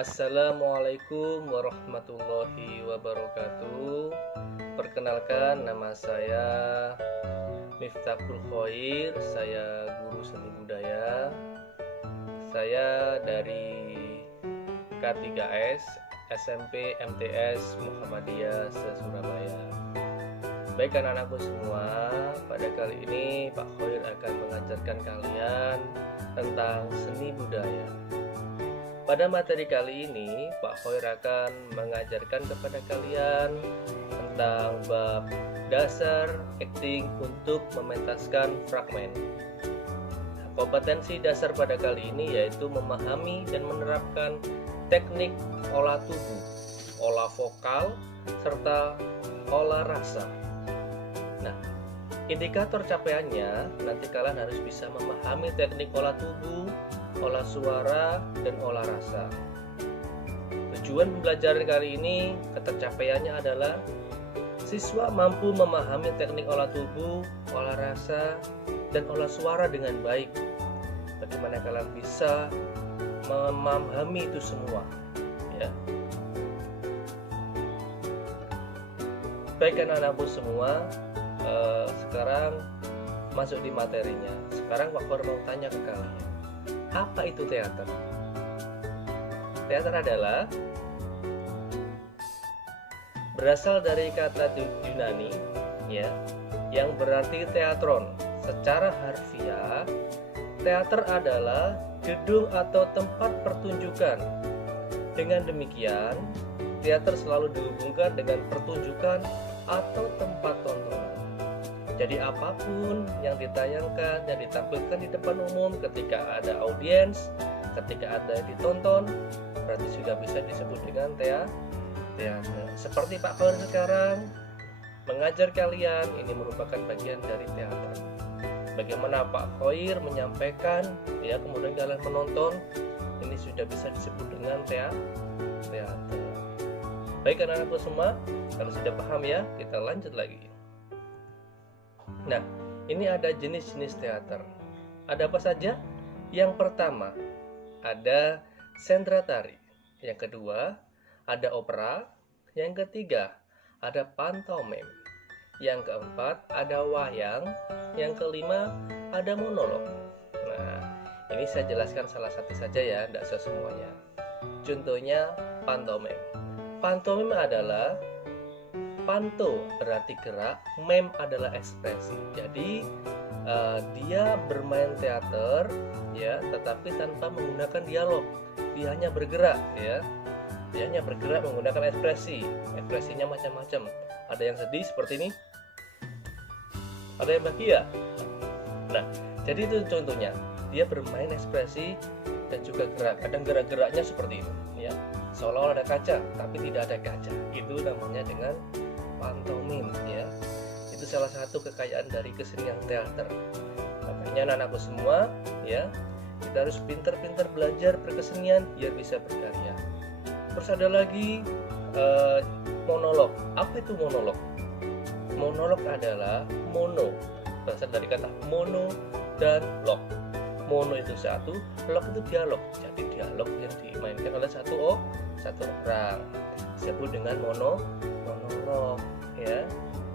Assalamualaikum warahmatullahi wabarakatuh. Perkenalkan, nama saya Miftahul Khoir. Saya guru seni budaya. Saya dari K3S SMP MTS Muhammadiyah se-Surabaya. Baik anak-anakku semua, pada kali ini Pak Khoir akan mengajarkan kalian tentang seni budaya. Pada materi kali ini, Pak Khoir akan mengajarkan kepada kalian tentang bab dasar acting untuk mementaskan fragmen. Kompetensi dasar pada kali ini yaitu memahami dan menerapkan teknik olah tubuh, olah vokal, serta olah rasa. Nah, indikator capaiannya nanti kalian harus bisa memahami teknik olah tubuh, olah suara, dan olah rasa. Tujuan pembelajaran kali ini ketercapaiannya adalah siswa mampu memahami teknik olah tubuh, olah rasa, dan olah suara dengan baik. Bagaimana kalian bisa memahami itu semua, ya? Baik anak-anakku semua, sekarang masuk di materinya. Sekarang Pak Khoir mau tanya ke kalian, apa itu teater? Teater adalah berasal dari kata Yunani, ya, yang berarti teatron. Secara harfiah, teater adalah gedung atau tempat pertunjukan. Dengan demikian, teater selalu dihubungkan dengan pertunjukan atau tempat tontonan. Jadi apapun yang ditayangkan, yang ditampilkan di depan umum ketika ada audiens, ketika ada yang ditonton, berarti sudah bisa disebut dengan teater. Seperti Pak Khoir sekarang mengajar kalian, ini merupakan bagian dari teater. Bagaimana Pak Khoir menyampaikan, ya, kemudian kalian menonton, ini sudah bisa disebut dengan teater. Baik anak-anakku semua, kalau sudah paham ya, kita lanjut lagi. Nah, ini ada jenis-jenis teater. Ada apa saja? Yang pertama, ada sendra tari. Yang kedua, ada opera. Yang ketiga, ada pantomim. Yang keempat, ada wayang. Yang kelima, ada monolog. Nah, ini saya jelaskan salah satu saja ya, tidak usah semuanya. Contohnya, pantomim. Pantomim adalah panto berarti gerak, mem adalah ekspresi. Jadi dia bermain teater, ya, tetapi tanpa menggunakan dialog. Dia hanya bergerak, ya. Dia hanya bergerak menggunakan ekspresi. Ekspresinya macam-macam. Ada yang sedih seperti ini, ada yang bahagia. Nah, jadi itu contohnya. Dia bermain ekspresi dan juga gerak. Kadang gerak-geraknya seperti ini, ya. Seolah-olah ada kaca, tapi tidak ada kaca. Itu namanya dengan pantomim, ya. Itu salah satu kekayaan dari kesenian teater. Makanya anak-anakku semua, ya, kita harus pintar-pintar belajar berkesenian biar bisa berkarya. Terus ada lagi monolog. Apa itu monolog? Monolog adalah mono, berasal dari kata mono dan log. Mono itu satu, log itu dialog. Jadi dialog yang dimainkan oleh satu orang disebut dengan monolog, ya.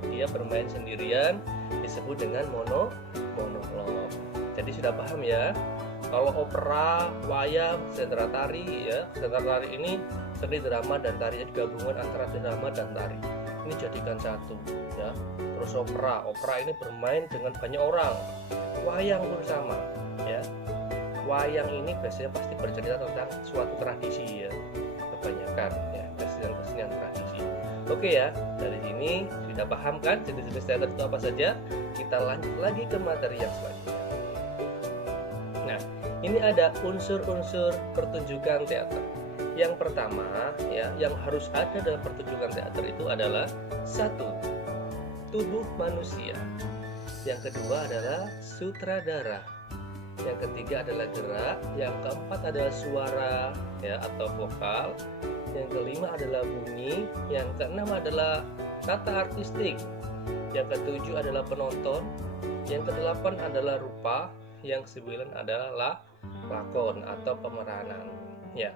Dia bermain sendirian disebut dengan monolog. Jadi sudah paham ya. Kalau opera, wayang, sendra tari, ya, sendra tari ini seni drama dan tari, gabungan antara drama dan tari. Ini jadikan satu, ya. Terus opera ini bermain dengan banyak orang. Wayang pun sama, ya. Wayang ini biasanya pasti bercerita tentang suatu tradisi, ya, kebanyakan, ya, kesenian tradisi. Oke ya, dari sini sudah paham kan jenis-jenis teater itu apa saja? Kita lanjut lagi ke materi yang selanjutnya. Nah, ini ada unsur-unsur pertunjukan teater. Yang pertama, ya, yang harus ada dalam pertunjukan teater itu adalah satu, tubuh manusia. Yang kedua adalah sutradara. Yang ketiga adalah gerak. Yang keempat adalah suara, ya, atau vokal. Yang kelima adalah bunyi. Yang keenam adalah kata artistik. Yang ketujuh adalah penonton. Yang kedelapan adalah rupa. Yang kesembilan adalah lakon atau pemeranan. Ya,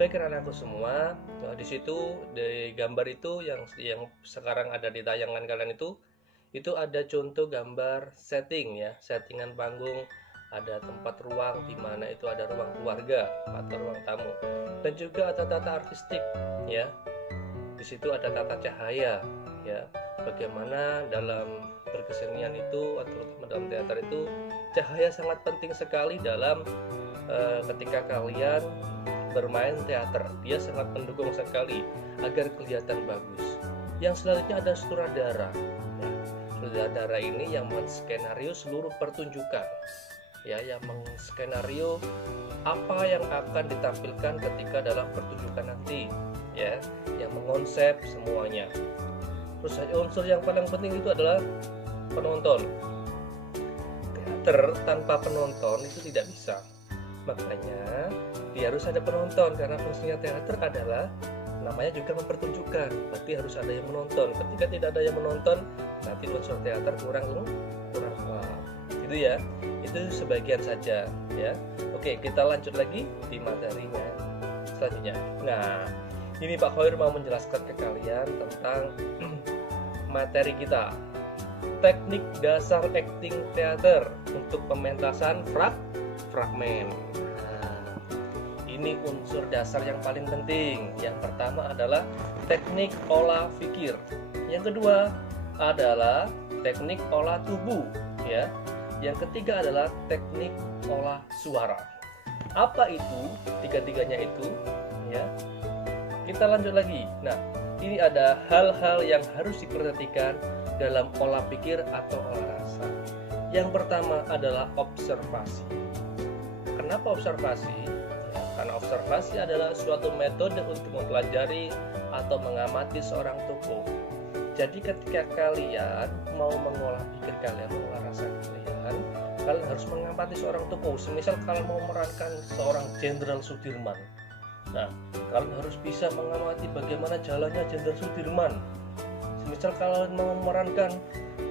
Baik anak-anakku semua, nah, di situ di gambar itu yang sekarang ada di tayangan kalian itu ada contoh gambar setting ya, settingan panggung, ada tempat ruang di mana itu ada ruang keluarga atau ruang tamu, dan juga ada tata artistik ya. Di situ ada tata cahaya ya. Bagaimana dalam berkesenian itu atau dalam teater itu cahaya sangat penting sekali dalam ketika kalian bermain teater, dia sangat mendukung sekali agar kelihatan bagus. Yang selanjutnya ada sutradara. Nah, sutradara ini yang menskenario seluruh pertunjukan, ya, yang menskenario apa yang akan ditampilkan ketika dalam pertunjukan nanti, ya, yang mengonsep semuanya. Terus unsur yang paling penting itu adalah penonton. Teater tanpa penonton itu tidak bisa. Makanya dia harus ada penonton, karena fungsinya teater adalah namanya juga mempertunjukkan, berarti harus ada yang menonton. Ketika tidak ada yang menonton, nanti unsur teater kurang gitu ya. Itu sebagian saja ya. Oke, kita lanjut lagi di materinya selanjutnya. Nah, ini Pak Khoir mau menjelaskan ke kalian tentang materi kita, teknik dasar acting teater untuk pementasan fragmen. Nah, ini unsur dasar yang paling penting. Yang pertama adalah teknik olah pikir. Yang kedua adalah teknik olah tubuh, ya. Yang ketiga adalah teknik olah suara. Apa itu tiga-tiganya itu? Ya. Kita lanjut lagi. Nah, ini ada hal-hal yang harus diperhatikan dalam olah pikir atau olah rasa. Yang pertama adalah observasi. Kenapa observasi? Ya, karena observasi adalah suatu metode untuk mempelajari atau mengamati seorang tokoh. Jadi ketika kalian mau mengolah pikir kalian, mengolah rasa kalian harus mengamati seorang tokoh. Semisal kalian mau memerankan seorang Jenderal Sudirman, nah, kalian harus bisa mengamati bagaimana jalannya Jenderal Sudirman. Semisal kalian mau memerankan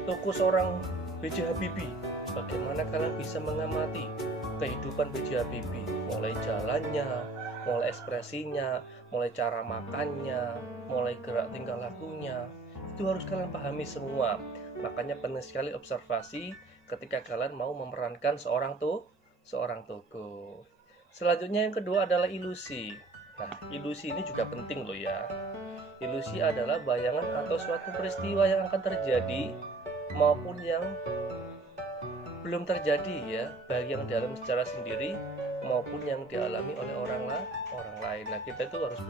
tokoh seorang B.J. Habibie, bagaimana kalian bisa mengamati kehidupan B.J. Habibie, mulai jalannya, mulai ekspresinya, mulai cara makannya, mulai gerak tingkah lakunya. Itu harus kalian pahami semua. Makanya penting sekali observasi ketika kalian mau memerankan seorang tokoh. Selanjutnya yang kedua adalah ilusi. Nah, ilusi ini juga penting loh ya. Ilusi adalah bayangan atau suatu peristiwa yang akan terjadi maupun yang belum terjadi ya, baik yang dialami secara sendiri maupun yang dialami oleh orang lain. Nah, kita itu harus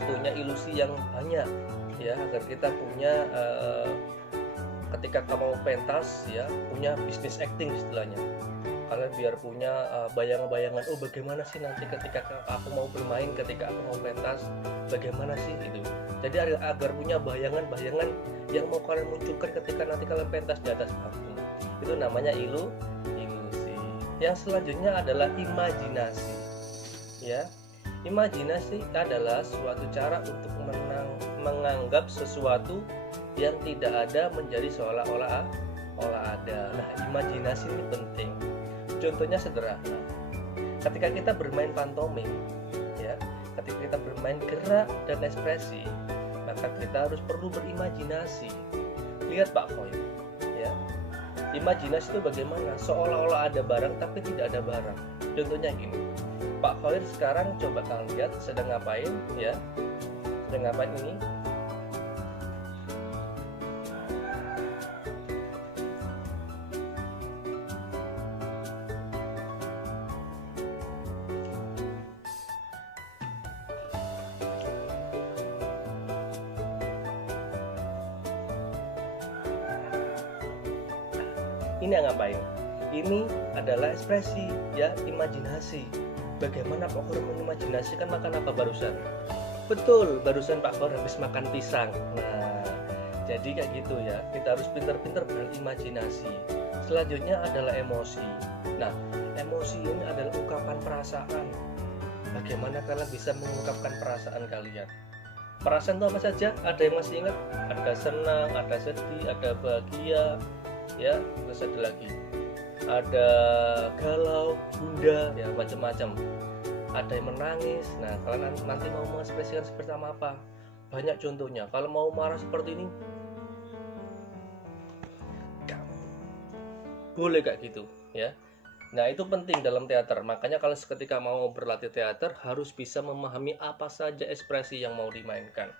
punya ilusi yang banyak ya, agar kita punya ketika kamu pentas ya, punya bisnis acting istilahnya. Kalian biar punya bayangan-bayangan, oh bagaimana sih nanti ketika aku mau bermain, ketika aku mau pentas, bagaimana sih itu. Jadi agar punya bayangan-bayangan yang mau kalian munculkan ketika nanti kalian pentas di atas panggung. Itu namanya ilusi. Yang selanjutnya adalah imajinasi. Ya, imajinasi adalah suatu cara untuk menganggap sesuatu yang tidak ada menjadi seolah-olah ada. Nah, imajinasi ini penting. Contohnya sederhana. Ketika kita bermain pantomim, ya, ketika kita bermain gerak dan ekspresi, maka kita harus perlu berimajinasi. Lihat Pak Foy, ya. Imajinasi itu bagaimana? Seolah-olah ada barang tapi tidak ada barang. Contohnya gini. Pak Khalid sekarang coba kalian lihat sedang ngapain ya? Sedang ngapain ini? Ini ngapain? Ini adalah ekspresi ya, imajinasi. Bagaimana Pak Khor mengimajinasikan makan apa barusan? Betul, barusan Pak Khor habis makan pisang. Nah, jadi kayak gitu ya. Kita harus pintar-pintar berimajinasi. Selanjutnya adalah emosi. Nah, emosi ini adalah ungkapan perasaan. Bagaimana kalian bisa mengungkapkan perasaan kalian? Perasaan itu apa saja? Ada yang masih ingat? Ada senang, ada sedih, ada bahagia, ya, terus ada lagi. Ada galau, bunda, ya macam-macam. ada yang menangis. Nah, kalian nanti mau mengekspresikan seperti apa? Banyak contohnya. Kalau mau marah seperti ini, boleh kayak gitu ya. Nah, itu penting dalam teater. Makanya kalau ketika mau berlatih teater harus bisa memahami apa saja ekspresi yang mau dimainkan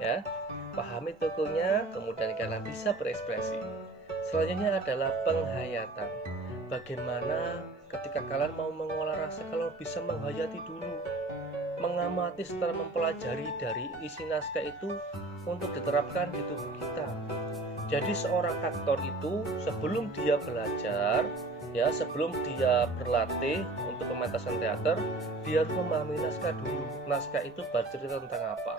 ya. Pahami tokohnya, kemudian kalian bisa berekspresi. Selanjutnya adalah penghayatan. Bagaimana ketika kalian mau mengolah rasa, kalian bisa menghayati dulu, mengamati setelah mempelajari dari isi naskah itu untuk diterapkan di tubuh kita. Jadi seorang aktor itu sebelum dia belajar ya, sebelum dia berlatih untuk pementasan teater, dia harus memahami naskah dulu. Naskah itu bercerita tentang apa?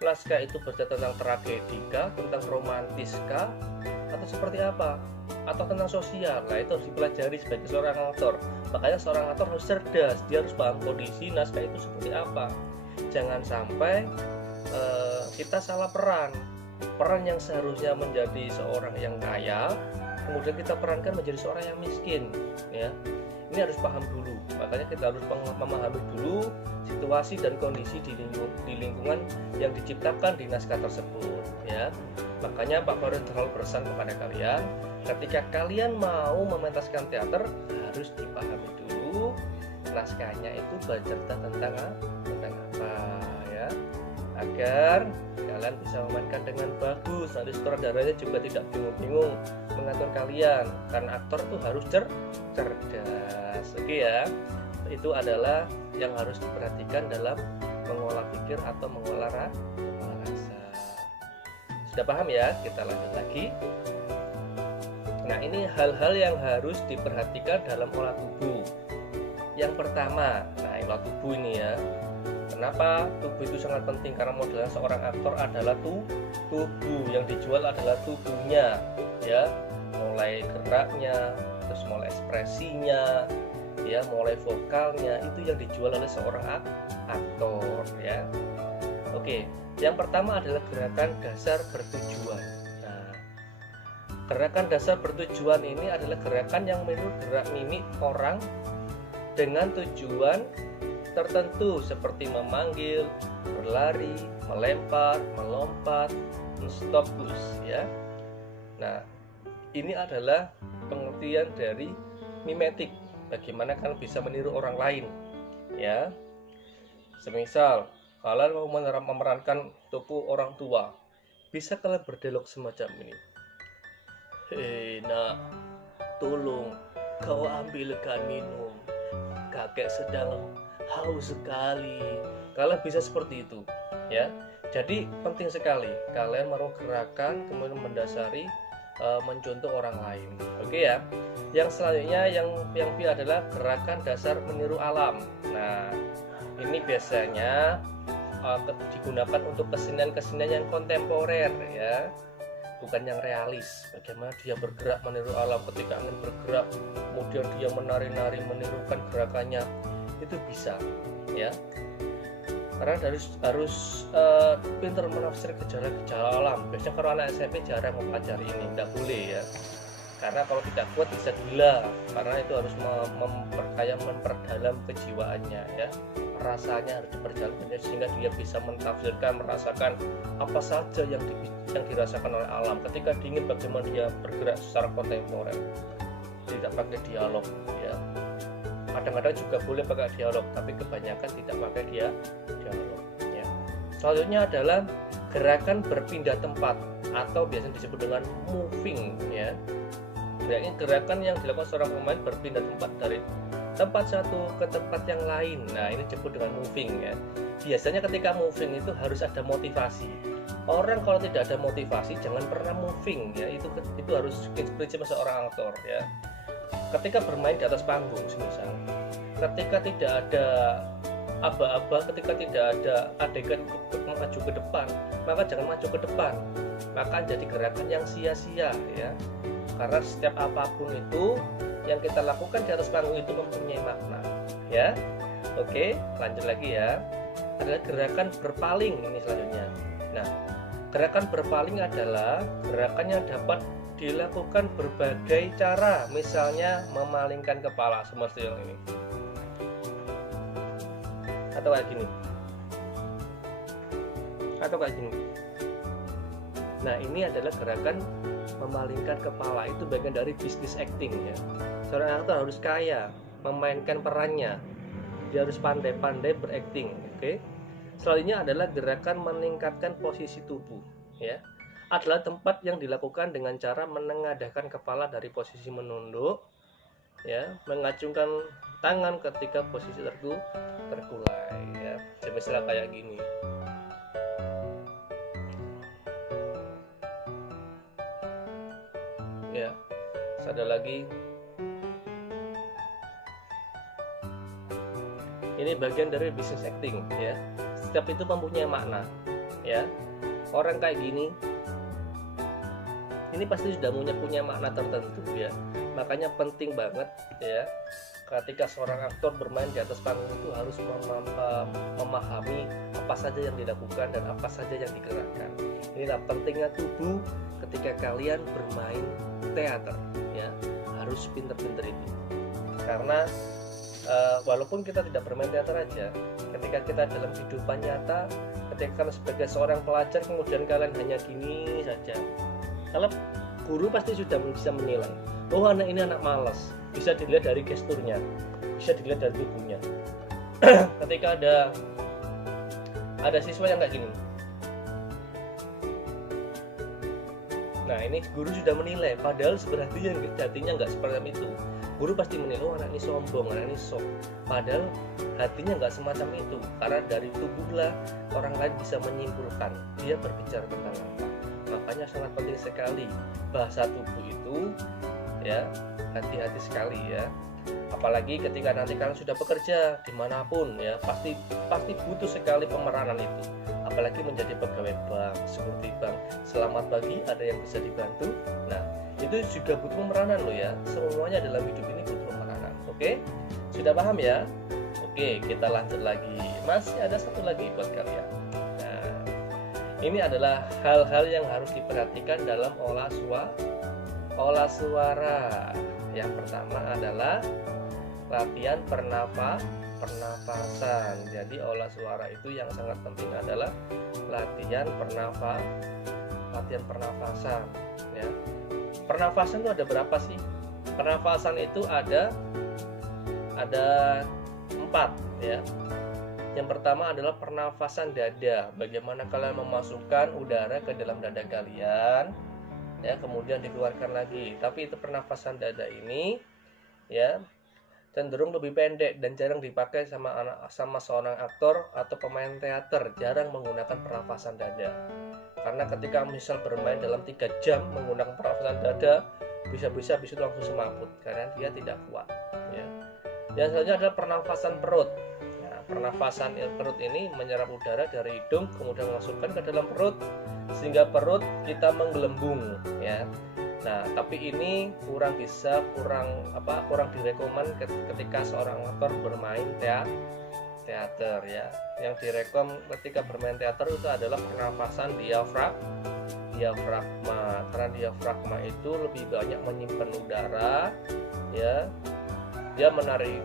Naskah itu bercerita tentang tragedika, tentang romantiska, atau seperti apa? Atau tentang sosial. Nah, itu harus dipelajari sebagai seorang aktor. Makanya seorang aktor harus cerdas, dia harus paham kondisi naskah itu seperti apa. Jangan sampai kita salah peran yang seharusnya menjadi seorang yang kaya, kemudian kita perankan menjadi seorang yang miskin ya. Ini harus paham dulu. Makanya kita harus memahami dulu situasi dan kondisi di lingkungan yang diciptakan di naskah tersebut ya. Makanya Pak Farid selalu berpesan kepada kalian, ketika kalian mau mementaskan teater harus dipahami dulu naskahnya itu bercerita tentang apa ya, agar kalian bisa memainkan dengan bagus. Nanti sutradaranya juga tidak bingung-bingung mengatur kalian, karena aktor itu harus cerdas. Oke ya, itu adalah yang harus diperhatikan dalam mengolah pikir atau mengolah rasa. Sudah paham ya? Kita lanjut lagi. Nah, ini hal-hal yang harus diperhatikan dalam olah tubuh. Yang pertama, nah olah tubuh ini ya. Kenapa tubuh itu sangat penting? Karena modelnya seorang aktor adalah tubuh, yang dijual adalah tubuhnya ya, mulai geraknya, terus mulai ekspresinya ya, mulai vokalnya, itu yang dijual oleh seorang aktor ya. Oke, yang pertama adalah gerakan dasar bertujuan. Nah, gerakan dasar bertujuan ini adalah gerakan yang meniru gerak mimik orang dengan tujuan tertentu seperti memanggil, berlari, melempar, melompat, stop push ya. Nah, ini adalah pengertian dari mimetik. Bagaimana kalian bisa meniru orang lain ya. Semisal kalian mau memerankan tokoh orang tua, bisa kalian berdialog semacam ini. Hei nak, tolong kau ambilkan minum, kakek sedang haus sekali. Kalian bisa seperti itu ya. Jadi penting sekali kalian mau gerakan kemudian mendasari mencontoh orang lain. Oke ya. Yang selanjutnya yang B adalah gerakan dasar meniru alam. Nah, ini biasanya digunakan untuk kesenian-kesenian yang kontemporer ya, bukan yang realis. Bagaimana dia bergerak meniru alam, ketika angin bergerak kemudian dia menari-nari menirukan gerakannya, itu bisa ya. Karena harus pintar menafsir gejala-gejala alam. Biasanya kalau anak SMP jarang mempelajari ini, tidak boleh ya. Karena kalau tidak kuat bisa gila. Karena itu harus memperdalam kejiwaannya ya. Rasanya harus diperdalam sehingga dia bisa mentafsirkan, merasakan apa saja yang dirasakan oleh alam. Ketika dingin bagaimana dia bergerak secara kontemporer, tidak pakai dialog ya. Kadang-kadang juga boleh pakai dialog, tapi kebanyakan tidak pakai dialog ya. Selanjutnya adalah gerakan berpindah tempat atau biasanya disebut dengan moving ya. Gerakan yang dilakukan seorang pemain berpindah tempat dari tempat satu ke tempat yang lain. Nah, ini disebut dengan moving ya. Biasanya ketika moving itu harus ada motivasi. Orang kalau tidak ada motivasi jangan pernah moving ya. Itu harus prinsip seorang aktor ya. Ketika bermain di atas panggung misal, ketika tidak ada aba-aba, ketika tidak ada adegan untuk maju ke depan, maka jangan maju ke depan, maka jadi gerakan yang sia-sia ya. Karena setiap apapun itu yang kita lakukan di atas panggung itu mempunyai makna ya. Oke, lanjut lagi ya. Adalah gerakan berpaling ini selanjutnya. Nah, gerakan berpaling adalah gerakan yang dapat dilakukan berbagai cara, misalnya memalingkan kepala seperti yang ini. atau kayak gini, atau kayak gini. Nah, ini adalah gerakan memalingkan kepala, itu bagian dari bisnis acting ya. Seorang aktor harus kaya memainkan perannya, dia harus pandai-pandai berakting. Oke. Selanjutnya adalah gerakan meningkatkan posisi tubuh ya. Adalah tempat yang dilakukan dengan cara menengadahkan kepala dari posisi menunduk ya, mengacungkan tangan ketika posisi terkulai ya. Misalnya kayak gini. Ya, ada lagi. Ini bagian dari business acting ya. Setiap itu mempunyai makna ya. Orang kayak gini ini pasti sudah punya makna tertentu ya. Makanya penting banget ya, ketika seorang aktor bermain di atas panggung itu harus memahami apa saja yang dilakukan dan apa saja yang digerakkan. Inilah pentingnya tubuh ketika kalian bermain teater ya, harus pinter-pinter itu. Karena walaupun kita tidak bermain teater aja, ketika kita dalam kehidupan nyata, ketika kalian sebagai seorang pelajar kemudian kalian hanya gini saja, kalau guru pasti sudah bisa menilai, oh anak ini anak malas, bisa dilihat dari gesturnya, bisa dilihat dari tubuhnya. Ketika ada siswa yang kayak gini, nah ini guru sudah menilai, padahal sebenarnya yang hatinya nggak seperti itu. Guru pasti menilai, oh anak ini sombong, anak ini sok, padahal hatinya nggak semacam itu. Karena dari tubuhlah orang lain bisa menyimpulkan dia berbicara tentang apa. Makanya sangat penting sekali bahasa tubuh itu ya, hati-hati sekali ya. Apalagi ketika nanti kalian sudah bekerja dimanapun ya, pasti butuh sekali pemeranan itu. Apalagi menjadi pegawai bank, seperti bank. Selamat pagi, ada yang bisa dibantu. Nah, itu juga butuh pemeranan loh ya. Semuanya dalam hidup ini butuh pemeranan. Oke? Sudah paham ya? Oke, kita lanjut lagi. Masih ada satu lagi buat kalian. Nah, ini adalah hal-hal yang harus diperhatikan dalam olah suara. Yang pertama adalah latihan pernafasan. Jadi olah suara itu yang sangat penting adalah latihan pernafasan ya. Pernafasan itu ada berapa sih? Pernafasan itu ada 4 ya. Yang pertama adalah pernafasan dada. Bagaimana kalian memasukkan udara ke dalam dada kalian ya, kemudian dikeluarkan lagi. Tapi itu pernafasan dada ini ya cenderung lebih pendek dan jarang dipakai sama seorang aktor atau pemain teater. Jarang menggunakan pernafasan dada. Karena ketika misal bermain dalam 3 jam menggunakan pernafasan dada, bisa-bisa habis itu langsung semaput karena dia tidak kuat ya. Yang selanjutnya adalah pernafasan perut. Nah, pernafasan perut ini menyerap udara dari hidung kemudian masukkan ke dalam perut sehingga perut kita menggelembung ya. Nah, tapi ini kurang direkomend ketika seorang aktor bermain teater ya. Yang direkom ketika bermain teater itu adalah pernafasan diafragma. Karena diafragma itu lebih banyak menyimpan udara ya. Dia menarik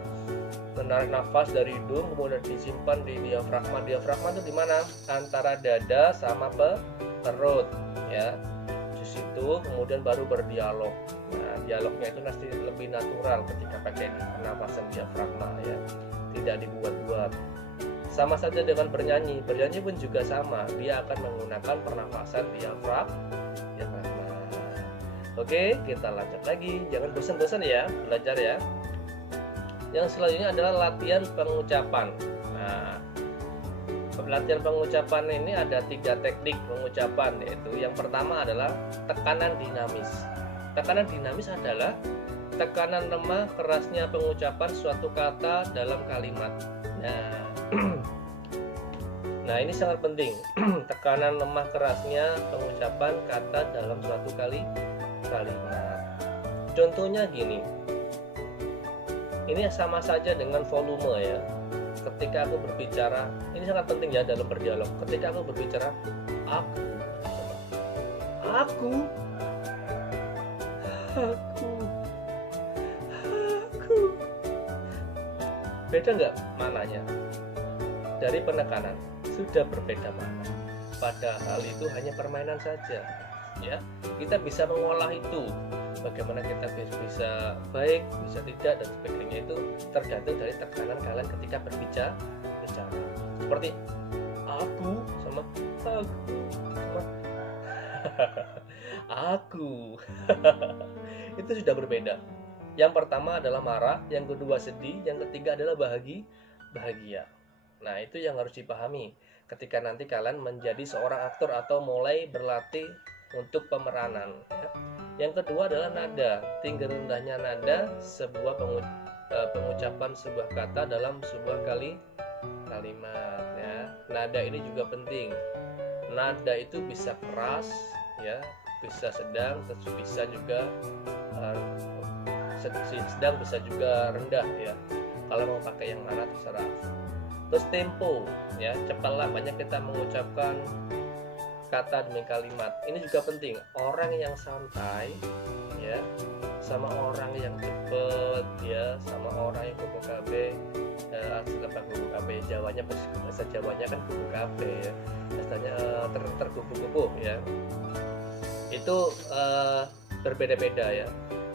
nafas dari hidung kemudian disimpan di diafragma. Diafragma itu di mana? Antara dada sama perut ya. Di situ kemudian baru berdialog. Nah, dialognya itu pasti lebih natural ketika pakai pernafasan diafragma ya. Tidak dibuat-buat. Sama saja dengan bernyanyi pun juga sama, dia akan menggunakan pernafasan diafragma. Oke, kita lanjut lagi, jangan bosan-bosan ya belajar ya. Yang selanjutnya adalah latihan pengucapan. Nah, latihan pengucapan ini ada 3 teknik pengucapan, yaitu yang pertama adalah tekanan dinamis. Tekanan dinamis adalah tekanan lemah kerasnya pengucapan suatu kata dalam kalimat. Nah, ini sangat penting. Tekanan lemah kerasnya pengucapan kata dalam suatu kalimat. Contohnya gini. Ini sama saja dengan volume ya. Ketika aku berbicara, ini sangat penting ya dalam berdialog. Ketika aku berbicara, aku beda nggak mananya? dari penekanan sudah berbeda makna. Padahal itu hanya permainan saja, ya. Kita bisa mengolah itu. Bagaimana kita bisa baik, bisa tidak, dan sebagainya itu tergantung dari tekanan kalian ketika berbicara. Seperti aku sama aku. Itu sudah berbeda. Yang pertama adalah marah, yang kedua sedih, yang ketiga adalah bahagia. Nah, itu yang harus dipahami ketika nanti kalian menjadi seorang aktor atau mulai berlatih untuk pemeranan, ya. Yang kedua adalah nada, tinggi rendahnya nada sebuah pengucapan sebuah kata dalam sebuah kalimat, ya. Nada ini juga penting. Nada itu bisa keras, ya, bisa sedang, bisa juga sedang, bisa juga rendah, ya. Kalau mau pakai yang mana terserah. Terus tempo, ya, cepatlah. Banyak kita mengucapkan kata demi kalimat. Ini juga penting. Orang yang santai, ya, sama orang yang cepet, ya, sama orang yang kupu kabe, kupu kabe Jawanya, bahasa Jawanya kan kupu kabe, ya, biasanya terkupu-kupu, ya. Itu berbeda-beda, ya.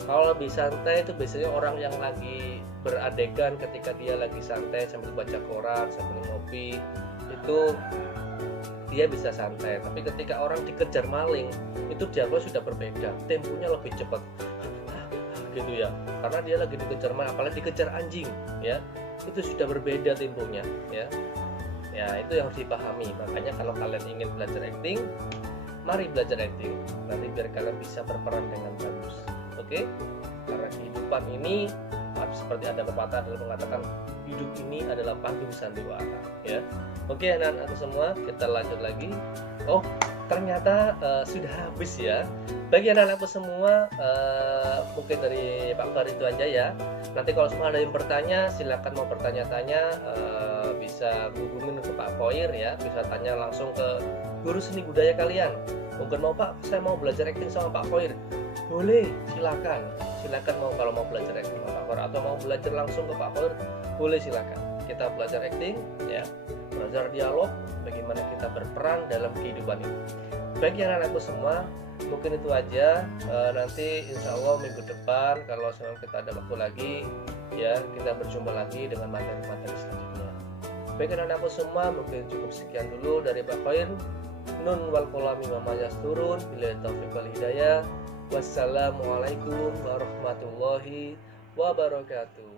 Kalau lebih santai itu biasanya orang yang lagi beradegan, ketika dia lagi santai sambil baca koran, sambil ngopi, itu dia bisa santai. Tapi ketika orang dikejar maling, itu dialognya sudah berbeda, temponya lebih cepat, gitu, ya, karena dia lagi dikejar maling, apalagi dikejar anjing, ya, itu sudah berbeda temponya, ya. Ya, itu yang harus dipahami. Makanya kalau kalian ingin belajar acting, mari belajar acting, nanti biar kalian bisa berperan dengan bagus. Oke? Karena kehidupan ini seperti ada pepatah adalah mengatakan hidup ini adalah panggung sandiwara, ya. Oke, anak-anakku semua, kita lanjut lagi. Oh, ternyata sudah habis, ya. Bagi anak-anakku semua, mungkin dari Pak Far itu aja, ya. Nanti kalau semua ada yang bertanya, silakan mau bertanya-tanya, bisa hubungin ke Pak Foir, ya. Bisa tanya langsung ke guru seni budaya kalian. Mungkin mau, Pak, saya mau belajar acting sama Pak Foir. Boleh, silakan mau, kalau mau belajar acting sama Pak Foir atau mau belajar langsung ke Pak Foir, boleh, silakan. Kita belajar acting, ya, belajar dialog, bagaimana kita berperan dalam kehidupan ini. Bagi anak-anakku semua, mungkin itu aja. Nanti insya Allah minggu depan kalau kita ada waktu lagi, ya, kita berjumpa lagi dengan materi-materi selanjutnya. Bagi anak-anakku semua, mungkin cukup sekian dulu dari Pak Foir. Nun wal kolami wa ma yasturun, billahi taufiq wal hidayah. Wassalamualaikum warahmatullahi wabarakatuh.